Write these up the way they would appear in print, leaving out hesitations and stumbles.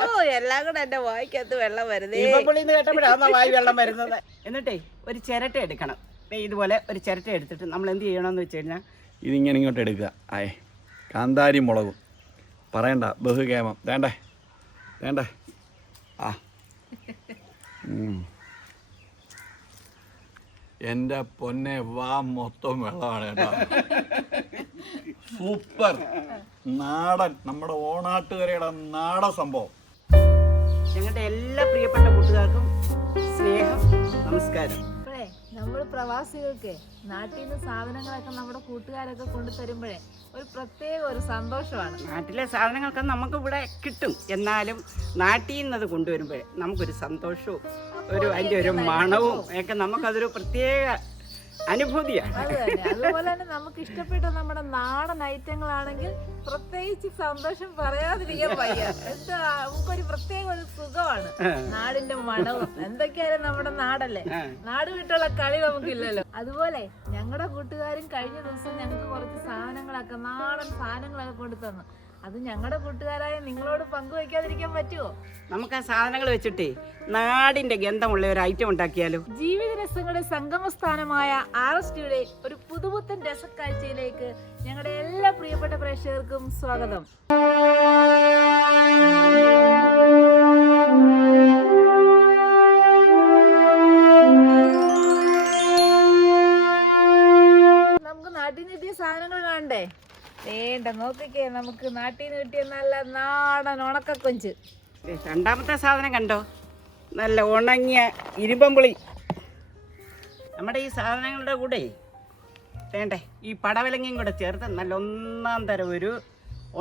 ഓ എല്ലാം കൂടെ എന്റെ വായിക്കകത്ത് വെള്ളം വരുന്നേ. കേട്ടപ്പോഴാണ് വായി വെള്ളം വരുന്നത്. എന്നിട്ടേ ഒരു ചിരട്ട എടുക്കണം. ഇതുപോലെ ഒരു ചിരട്ട എടുത്തിട്ട് നമ്മൾ എന്ത് ചെയ്യണമെന്ന് വെച്ച് കഴിഞ്ഞാൽ ഇതിങ്ങനെ ഇങ്ങോട്ട് എടുക്കുക. ആയേ കാന്താരി മുളകും പറയണ്ട, ബഹുകേമം. വേണ്ടേ വേണ്ടേ? ആ എൻ്റെ പൊന്നെ, വാ മൊത്തം വെള്ളമാണ് കേട്ടോ. സൂപ്പർ നാടൻ, നമ്മുടെ ഓണാട്ടുകരയുടെ നാടൻ സംഭവം. ഞങ്ങളുടെ എല്ലാ പ്രിയപ്പെട്ട കൂട്ടുകാർക്കും സ്നേഹം, നമസ്കാരം. നമ്മൾ പ്രവാസികൾക്ക് നാട്ടിൽ നിന്ന് സാധനങ്ങളൊക്കെ നമ്മുടെ കൂട്ടുകാരൊക്കെ കൊണ്ടുതരുമ്പോഴേ ഒരു പ്രത്യേക ഒരു സന്തോഷമാണ്. നാട്ടിലെ സാധനങ്ങളൊക്കെ നമുക്ക് ഇവിടെ കിട്ടും, എന്നാലും നാട്ടിൽ നിന്നത് കൊണ്ടുവരുമ്പോഴേ നമുക്കൊരു സന്തോഷവും അതിൻ്റെ ഒരു മണവും ഒക്കെ നമുക്കതൊരു പ്രത്യേക അനുഭൂതിയാണ്. അതുപോലെ തന്നെ നമുക്ക് ഇഷ്ടപ്പെട്ട നമ്മുടെ നാടൻ ഐറ്റങ്ങളാണെങ്കിൽ പ്രത്യേകിച്ച് സന്തോഷം പറയാതിരിക്കാൻ വയ്യ. എന്താ നമുക്കൊരു പ്രത്യേക ഒരു സുഖമാണ്. നാടിന്റെ മണവും എന്തൊക്കെയായാലും നമ്മുടെ നാടല്ലേ, നാട് വിട്ടുള്ള കളി നമുക്കില്ലല്ലോ. അതുപോലെ ഞങ്ങളുടെ കൂട്ടുകാരും കഴിഞ്ഞ ദിവസം ഞങ്ങൾക്ക് കുറച്ച് സാധനങ്ങളൊക്കെ നാടൻ സാധനങ്ങളൊക്കെ കൊണ്ടു തന്നു. അത് ഞങ്ങളുടെ കൂട്ടുകാരായ നിങ്ങളോട് പങ്കുവയ്ക്കാതിരിക്കാൻ പറ്റുമോ? നമുക്ക് ആ സാധനങ്ങൾ വെച്ചിട്ടേ നാടിന്റെ ഗന്ധമുള്ള ഒരു ഐറ്റം ഉണ്ടാക്കിയാലോ? ജീവിത രസങ്ങളുടെ സംഗമസ്ഥാനമായ RSTയുടെ ഒരു പുതുപുത്തൻ രസക്കാഴ്ചയിലേക്ക് ഞങ്ങളുടെ എല്ലാ പ്രിയപ്പെട്ട പ്രേക്ഷകർക്കും സ്വാഗതം. നമുക്ക് നാട്ടിൽ നിന്ന് കിട്ടിയ സാധനങ്ങൾ കാണണ്ടേ? വേണ്ട, നോക്കിക്കേ, നമുക്ക് നാട്ടിൽ നിന്ന് കിട്ടിയ നല്ല നാടൻ ഉണക്കക്കൊഞ്ച്. രണ്ടാമത്തെ സാധനം കണ്ടോ, നല്ല ഉണങ്ങിയ ഇരുമ്പമ്പുളി. നമ്മുടെ ഈ സാധനങ്ങളുടെ കൂടെ വേണ്ടേ ഈ പടവലങ്ങയും കൂടെ ചേർത്ത് നല്ല ഒന്നാം തരം ഒരു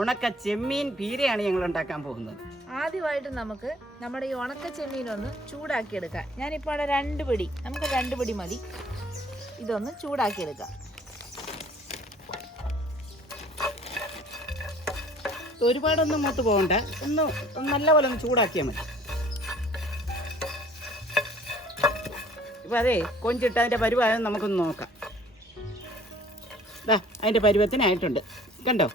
ഉണക്ക ചെമ്മീൻ പീരയാണ് ഞങ്ങൾ ഉണ്ടാക്കാൻ പോകുന്നത്. ആദ്യമായിട്ട് നമുക്ക് നമ്മുടെ ഈ ഉണക്ക ചെമ്മീനൊന്ന് ചൂടാക്കിയെടുക്കാം. ഞാനിപ്പോൾ അവിടെ 2 പിടി, നമുക്ക് 2 പിടി മതി. ഇതൊന്ന് ചൂടാക്കിയെടുക്കാം. ഒരുപാടൊന്നും മൂത്ത് പോകണ്ട, ഒന്ന് നല്ലപോലെ ഒന്ന് ചൂടാക്കിയാൽ മതി. ഇപ്പം അതേ കൊഞ്ചിട്ട് അതിൻ്റെ പരുവായത് നമുക്കൊന്ന് നോക്കാം. അതിൻ്റെ പരുവത്തിനായിട്ടുണ്ട് കണ്ടോ.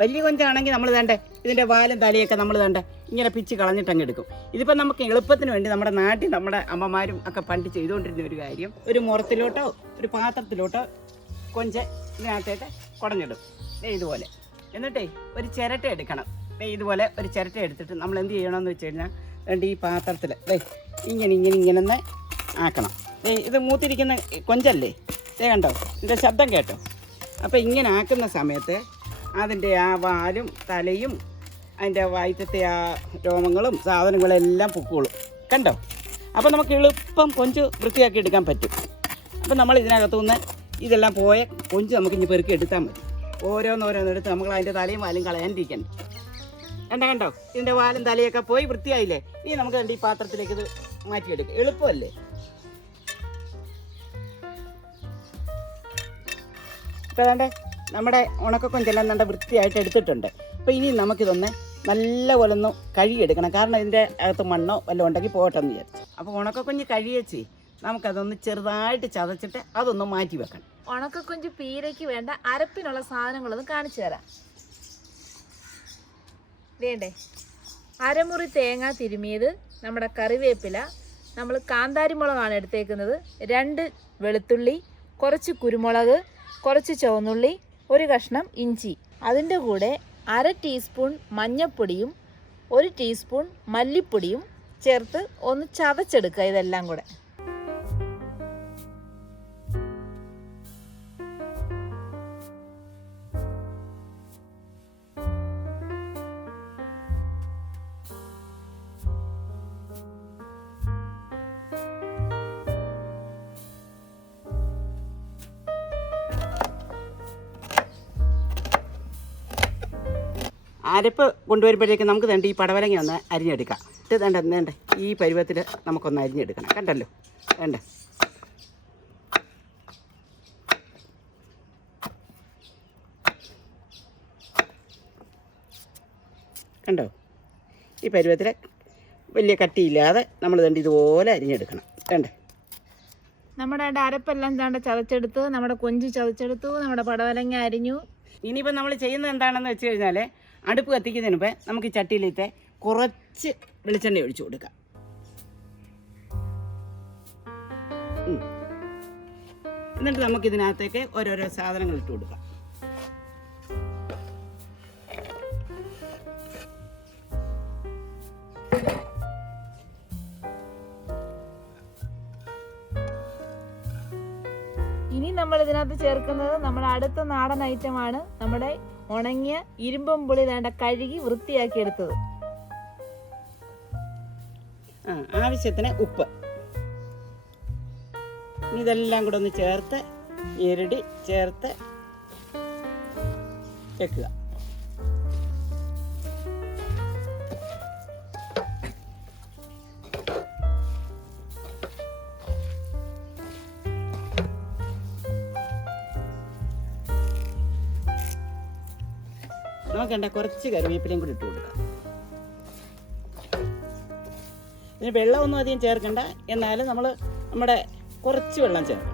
വലിയ കൊഞ്ചാണെങ്കിൽ നമ്മൾ വേണ്ടേ ഇതിൻ്റെ വാലും തലയൊക്കെ നമ്മൾ വേണ്ട ഇങ്ങനെ പിച്ച് കളഞ്ഞിട്ടങ്ങ് എടുക്കും. ഇതിപ്പോൾ നമുക്ക് എളുപ്പത്തിന് വേണ്ടി നമ്മുടെ നാട്ടിൽ നമ്മുടെ അമ്മമാരും ഒക്കെ പണ്ട് ചെയ്തുകൊണ്ടിരുന്ന ഒരു കാര്യം, ഒരു മുറത്തിലോട്ടോ ഒരു പാത്രത്തിലോട്ടോ കൊഞ്ച് ഇതിനകത്തേക്ക് കുടഞ്ഞിടും ഇതുപോലെ. എന്നിട്ടേ ഒരു ചിരട്ട എടുക്കണം. ഇതുപോലെ ഒരു ചിരട്ട എടുത്തിട്ട് നമ്മൾ എന്ത് ചെയ്യണമെന്ന് വെച്ച് കഴിഞ്ഞാൽ ഈ പാത്രത്തിൽ ഇങ്ങനെ ഒന്ന് ആക്കണം. ഇത് മൂത്തിരിക്കുന്ന കൊഞ്ചല്ലേ, കണ്ടോ, ഇതിൻ്റെ ശബ്ദം കേട്ടോ. അപ്പോൾ ഇങ്ങനെ ആക്കുന്ന സമയത്ത് അതിൻ്റെ ആ വാലും തലയും അതിൻ്റെ വയറ്റത്തെ ആ രോമങ്ങളും സാധനങ്ങളെല്ലാം പൊക്കോളും കണ്ടോ. അപ്പോൾ നമുക്ക് എളുപ്പം കൊഞ്ച് വൃത്തിയാക്കി എടുക്കാൻ പറ്റും. അപ്പോൾ നമ്മൾ ഇതിനകത്തുനിന്ന് ഇതെല്ലാം പോയ കൊഞ്ച് നമുക്കിനി പെറുക്കി എടുത്താൽ മതി. ഓരോന്നോരോന്നെടുത്ത് നമ്മൾ അതിൻ്റെ തലയും വാലും കളയാണ്ടിരിക്കണ്ടേ. കണ്ടോ, ഇതിൻ്റെ വാലും തലയൊക്കെ പോയി വൃത്തിയായില്ലേ. ഇനി നമുക്ക് ഈ പാത്രത്തിലേക്ക് ഇത് മാറ്റിയെടുക്കാം, എളുപ്പമല്ലേ. ഇപ്പോൾ വേണ്ടേ നമ്മുടെ ഉണക്കക്കൊഞ്ചെല്ലാം നല്ല വൃത്തിയായിട്ട് എടുത്തിട്ടുണ്ട്. അപ്പോൾ ഇനി നമുക്കിതൊന്ന് നല്ലപോലെ ഒന്ന് കഴുകിയെടുക്കണം, കാരണം ഇതിൻ്റെ അകത്ത് മണ്ണോ വല്ലതും ഉണ്ടെങ്കിൽ പോകട്ടെന്ന് വിചാരിച്ചു. അപ്പോൾ ഉണക്കക്കൊഞ്ച് കഴുകിയേച്ച് നമുക്കതൊന്ന് ചെറുതായിട്ട് ചതച്ചിട്ട് അതൊന്ന് മാറ്റി വെക്കണം. ഉണക്കക്കൊഞ്ച് പീരയ്ക്ക് വേണ്ട അരപ്പിനുള്ള സാധനങ്ങളൊന്ന് കാണിച്ചു തരാം. വേണ്ടേ, അരമുറി തേങ്ങ തിരുമിയത്, നമ്മുടെ കറിവേപ്പില, നമ്മൾ കാന്താരി മുളകാണ് എടുത്തേക്കുന്നത്, 2 വെളുത്തുള്ളി, കുറച്ച് കുരുമുളക്, കുറച്ച് ചുവന്നുള്ളി, 1 കഷ്ണം ഇഞ്ചി. അതിൻ്റെ കൂടെ 1/2 ടീസ്പൂൺ മഞ്ഞൾപ്പൊടിയും 1 ടീസ്പൂൺ മല്ലിപ്പൊടിയും ചേർത്ത് ഒന്ന് ചതച്ചെടുക്കുക ഇതെല്ലാം കൂടെ. അരപ്പ് കൊണ്ടുവരുമ്പോഴേക്ക് നമുക്ക് വേണ്ട ഈ പടവലങ്ങ ഒന്ന് അരിഞ്ഞെടുക്കാം. ഇത് വേണ്ട ഈ പരുവത്തിൽ നമുക്കൊന്ന് അരിഞ്ഞെടുക്കണം. കണ്ടല്ലോ, വേണ്ട കണ്ടോ, ഈ പരുവത്തിൽ വലിയ കട്ടിയില്ലാതെ നമ്മൾ വേണ്ട ഇതുപോലെ അരിഞ്ഞെടുക്കണം. വേണ്ടേ, നമ്മുടെ അരപ്പെല്ലാം ചതച്ചെടുത്ത്, നമ്മുടെ കൊഞ്ച് ചതച്ചെടുത്തു, നമ്മുടെ പടവലങ്ങ അരിഞ്ഞു. ഇനിയിപ്പോൾ നമ്മൾ ചെയ്യുന്നത് എന്താണെന്ന് വെച്ച് കഴിഞ്ഞാൽ അടുപ്പ് കത്തിക്കുന്നതിന് മുമ്പേ നമുക്ക് ചട്ടിയിലത്തെ കുറച്ച് വെളിച്ചെണ്ണ ഒഴിച്ചു കൊടുക്കാം. എന്നിട്ട് നമുക്കിതിനകത്തേക്ക് ഓരോരോ സാധനങ്ങൾ ഇട്ട് കൊടുക്കാം. ഇനി നമ്മൾ ഇതിനകത്ത് ചേർക്കുന്നത് നമ്മുടെ അടുത്ത നാടൻ ഐറ്റമാണ്. നമ്മുടെ ഉണങ്ങിയ ഇരുമ്പം പുളി വേണ്ട കഴുകി വൃത്തിയാക്കി എടുത്തത്. ആവശ്യത്തിന് ഉപ്പ്. ഇതെല്ലാം കൂടെ ഒന്ന് ചേർത്ത് ഞെരടി ചേർത്ത് വെക്കുക. നോക്കണ്ട, കുറച്ച് കറിവേപ്പിലയും കൂടി ഇട്ട് കൊടുക്കാം. ഇതിന് വെള്ളമൊന്നും അധികം ചേർക്കണ്ട, എന്നാലും നമ്മൾ നമ്മുടെ കുറച്ച് വെള്ളം ചേർക്കണം.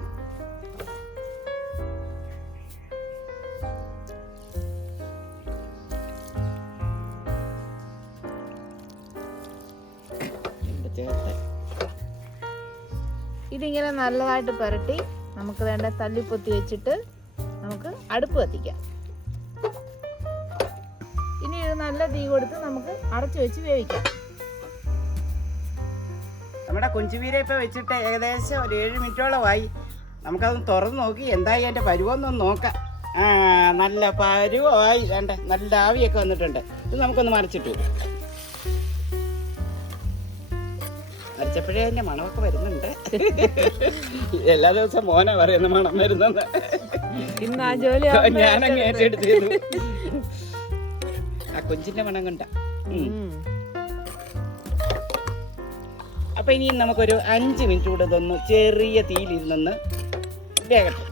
ചേർത്ത് ഇതിങ്ങനെ നല്ലതായിട്ട് പുരട്ടി നമുക്ക് വേണ്ട തല്ലിപ്പൊത്തി വെച്ചിട്ട് നമുക്ക് അടുപ്പ് കത്തിക്കാം. ഇനി ഇത് നല്ല തീ കൊടുത്ത് നമുക്ക് അടച്ചു വെച്ച് വേവിക്കാം. നമ്മുടെ കൊഞ്ചുവീര ഇപ്പോൾ വെച്ചിട്ട് ഏകദേശം ഒരു 7 മിനിറ്റോളമായി. നമുക്കതൊന്ന് തുറന്ന് നോക്കി എന്തായി അതിൻ്റെ പരുവൊന്നും നോക്കാം. നല്ല പരുവമായി, വേണ്ട നല്ല ആവിയൊക്കെ വന്നിട്ടുണ്ട്. ഇത് നമുക്കൊന്ന് മറിച്ചിട്ട് കൊടുക്കാം. മറിച്ചപ്പോഴേ അതിൻ്റെ മണമൊക്കെ വരുന്നുണ്ട്. എല്ലാ ദിവസവും മോനെ പറയുന്ന മണം വരുന്നത്. ഇന്ന് ആ ജോലി ഞാനങ്ങ് ഏറ്റെടുത്തിരുന്നു. ആ കൊഞ്ചിന്റെ മണം കണ്ട. അപ്പൊ ഇനി നമുക്കൊരു 5 മിനിറ്റ് കൂടെ ഇതൊന്ന് ചെറിയ തീയിലിരുന്ന് വേഗട്ടെ.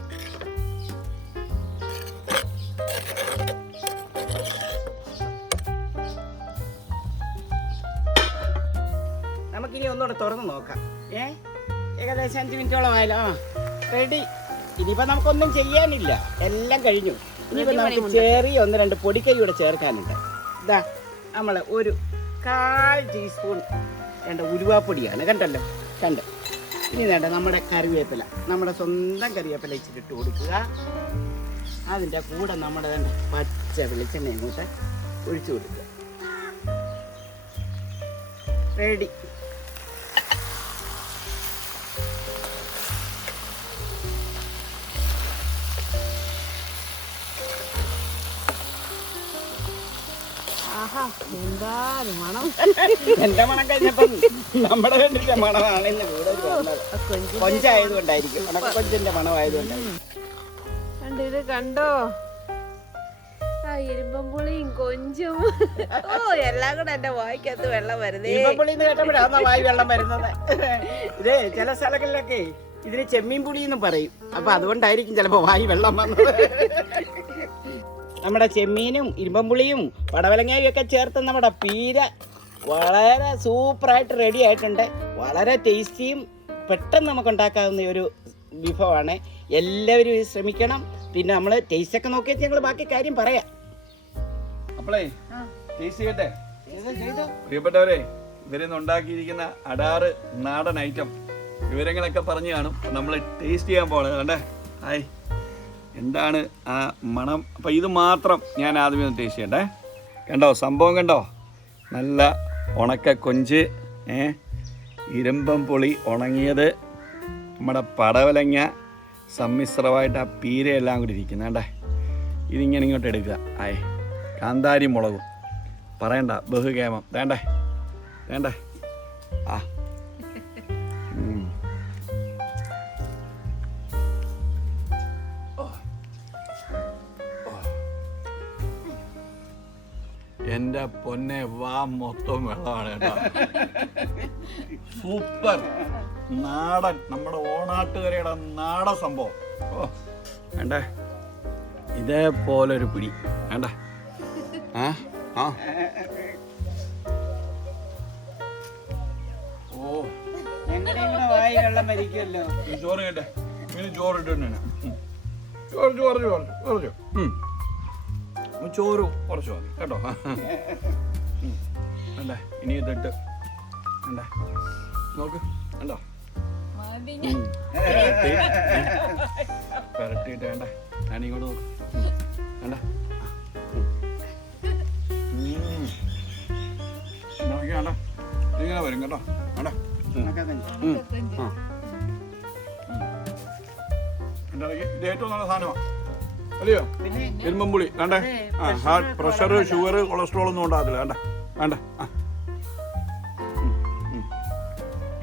നമുക്കിനി ഒന്നുകൂടെ തുറന്ന് നോക്കാം. ഏകദേശം 5 മിനിറ്റോളം ആയാലോ. റെഡി. ഇനിയിപ്പോൾ നമുക്കൊന്നും ചെയ്യാനില്ല, എല്ലാം കഴിഞ്ഞു. ഇനിയിപ്പോൾ നമുക്ക് ചെറിയ 1-2 പൊടിക്കൈ കൂടെ ചേർക്കാനുണ്ട്. ഇതാ നമ്മൾ ഒരു 1/4 ടീസ്പൂൺ വേണ്ട ഉലുവാപ്പൊടിയാണ്. കണ്ടല്ലോ, കണ്ട്. ഇനി വേണ്ട നമ്മുടെ കറിവേപ്പില, നമ്മുടെ സ്വന്തം കറിവേപ്പില ഇച്ചിട്ട് കൊടുക്കുക. അതിൻ്റെ കൂടെ നമ്മുടെ വേണ്ട പച്ച വെളിച്ചെണ്ണ ഇങ്ങോട്ട് ഒഴിച്ചു കൊടുക്കുക. റെഡി. മണം. എന്റെ മണം കഴിഞ്ഞപ്പം നമ്മുടെ കണ്ടിന്റെ മണമാണ് ഇന്ന് കൂടുതൽ കൊഞ്ചായതുകൊണ്ടായിരിക്കും, കൊഞ്ചിന്റെ മണമായതുകൊണ്ടായിരിക്കും. ഇത് കണ്ടോ, ആ ഇരുമ്പം പുളിയും കൊഞ്ചും എല്ലാം കൂടെ എന്റെ വായിക്കകത്ത് വെള്ളം വരുന്നേ. ഇരുമ്പുളിന്ന് കേട്ടപ്പോഴാണ് വായി വെള്ളം വരുന്നത്. ഇത് ചില സ്ഥലങ്ങളിലൊക്കെ ഇതിന് ചെമ്മീൻ പുളി എന്നും പറയും. അപ്പൊ അതുകൊണ്ടായിരിക്കും ചിലപ്പോ വായി വെള്ളം വന്നത്. നമ്മുടെ ചെമ്മീനും ഇരുമ്പമ്പുളിയും പടവലങ്ങയും ഒക്കെ ചേർത്ത് നമ്മുടെ പീര വളരെ സൂപ്പറായിട്ട് റെഡി ആയിട്ടുണ്ട്. വളരെ ടേസ്റ്റിയും പെട്ടെന്ന് നമുക്ക് ഉണ്ടാക്കാവുന്ന ഒരു വിഭവമാണ്. എല്ലാവരും ഇത് ശ്രമിക്കണം. പിന്നെ നമ്മൾ ടേസ്റ്റൊക്കെ നോക്കിയിട്ട് ഞങ്ങൾ ബാക്കി കാര്യം പറയാം. അപ്പോളേ ടേസ്റ്റ് ചെയ്യട്ടെ പ്രിയപ്പെട്ടവരെ. ഇവരിന്ന് ഉണ്ടാക്കിയിരിക്കുന്ന അടാറ് നാടൻ ഐറ്റം വിവരങ്ങളൊക്കെ പറഞ്ഞു കാണും. നമ്മൾ ടേസ്റ്റ് ചെയ്യാൻ പോകണം. കണ്ടേ, ഹായ്, എന്താണ് ആ മണം. അപ്പോൾ ഇത് മാത്രം ഞാൻ ആദ്യമേ ഒന്ന് ടേസ്റ്റ് ചെയ്യണ്ടേ. കണ്ടോ സംഭവം, കണ്ടോ, നല്ല ഉണക്ക കൊഞ്ച്, ഇരുമ്പം പുളി ഉണങ്ങിയത്, നമ്മുടെ പടവലങ്ങ സമ്മിശ്രമായിട്ട് ആ പീരയെല്ലാം കൂടി ഇരിക്കുന്നത്. കണ്ടേ, ഇതിങ്ങനെ ഇങ്ങോട്ട് എടുക്കുക. ആയേ, കാന്താരി മുളകും പറയണ്ട, ബഹുകേമം. വേണ്ടേ വേണ്ടേ. ആ എൻ്റെ പൊന്നെ, വാ മൊത്തം വെള്ളമാണ് കേട്ടോ. സൂപ്പർ നാടൻ, നമ്മുടെ ഓണാട്ടുകരയുടെ നാടൻ സംഭവം. ഓ വേണ്ടേ, ഇതേപോലൊരു പിടി വേണ്ട. ആ ആ ഓ, ഞങ്ങളുടെ വായി വെള്ളം മരിക്കുമല്ലോ. ചോറ് കേട്ടെ, പിന്നെ ചോറ് ഇട്ടു. ചോറ് ചോറ് ചോറ് ചോറ് ചോറ് കുറച്ച് മതി കേട്ടോ. അല്ലേ ഇനി ഇതിട്ട് അല്ലേ നോക്ക് കണ്ടോ പെരട്ടിയിട്ട് വേണ്ട ഞാനിങ്ങോട്ട് നോക്ക് വേണ്ട നോക്കിയാണ്ട ഇങ്ങനെ വരും കേട്ടോ വേണ്ട ഇത് ഏറ്റവും നല്ല സാധനമാണ് അല്ലയോ ഇരുമ്പുളി വേണ്ടേ ഹാർട്ട് പ്രഷർ ഷുഗർ കൊളസ്ട്രോൾ ഒന്നും ഉണ്ടാകത്തില്ല വേണ്ട വേണ്ട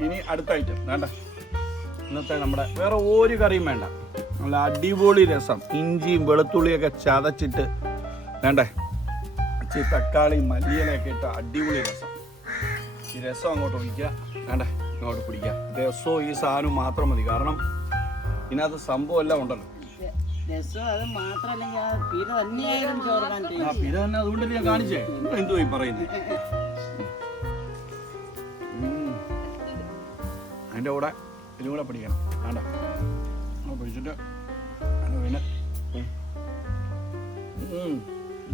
ഇനി അടുത്ത ഐറ്റം വേണ്ട ഇന്നത്തെ നമ്മുടെ വേറെ ഒരു കറിയും വേണ്ട നല്ല അടിപൊളി രസം ഇഞ്ചിയും വെളുത്തുള്ളിയൊക്കെ ചതച്ചിട്ട് വേണ്ടേ ഇച്ചിരി തക്കാളി മല്ലിയിലൊക്കെ ഇട്ട് അടിപൊളി രസം. ഈ രസം അങ്ങോട്ട് ഒഴിക്കുക വേണ്ടേ ഇങ്ങോട്ട് പിടിക്കുക. രസവും ഈ സാധനവും മാത്രം മതി, കാരണം ഇതിനകത്ത് സംഭവം എല്ലാം ഉണ്ടല്ലോ. ആ പിര തന്നെ അതുകൊണ്ടല്ലേ ഞാൻ കാണിച്ചേ. എന്തുവാ ഈ പറയുന്നത്? അതിൻ്റെ കൂടെ ഇതും കൂടെ പിടിക്കണം വേണ്ട പിടിച്ചിട്ട് പിന്നെ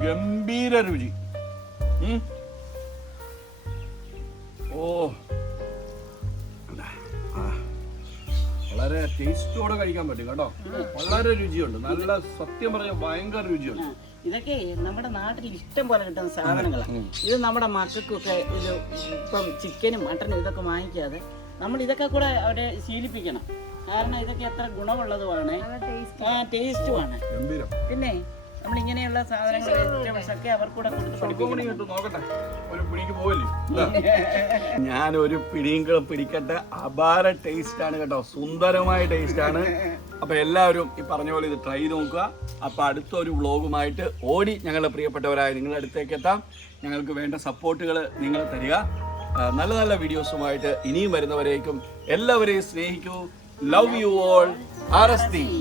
ഗംഭീര രുചി. ഓ വളരെ ടേസ്റ്റോടെ കഴിക്കാൻ പറ്റും കേട്ടോ. വളരെ രുചിയുണ്ട്, നല്ല സത്യം പറഞ്ഞ ഭയങ്കര രുചിയുണ്ട്. ഇതൊക്കെ നമ്മുടെ നാട്ടിൽ ഇഷ്ടം പോലെ കിട്ടുന്ന സാധനങ്ങളാണ്. ഇത് നമ്മുടെ മക്കൾക്കൊക്കെ ഇത് ഇപ്പം ചിക്കനും മട്ടനും ഇതൊക്കെ വാങ്ങിക്കാതെ നമ്മൾ ഇതൊക്കെ കൂടെ അവരെ ശീലിപ്പിക്കണം. കാരണം ഇതൊക്കെ എത്ര ഗുണമുള്ളതുമാണ്, ടേസ്റ്റുമാണ്. പിന്നെ നമ്മൾ ഇങ്ങനെയുള്ള സാധനങ്ങൾ വെജിറ്റബിൾസ് ഒക്കെ അവർക്കൂടെ ഞാനൊരു പിടിയും പിടിക്കട്ടെ. അപാര ടേസ്റ്റ് ആണ് കേട്ടോ, സുന്ദരമായ ടേസ്റ്റ് ആണ്. അപ്പൊ എല്ലാവരും ഈ പറഞ്ഞ പോലെ ഇത് ട്രൈ ചെയ്ത് നോക്കുക. അപ്പൊ അടുത്തൊരു വ്ളോഗുമായിട്ട് ഓടി ഞങ്ങളുടെ പ്രിയപ്പെട്ടവരായ നിങ്ങളുടെ അടുത്തേക്ക് എത്താം. ഞങ്ങൾക്ക് വേണ്ട സപ്പോർട്ടുകൾ നിങ്ങൾ തരിക. നല്ല നല്ല വീഡിയോസുമായിട്ട് ഇനിയും വരുന്നവരേക്കും എല്ലാവരെയും സ്നേഹിക്കൂ. Love you all. ആർഎസ്തി.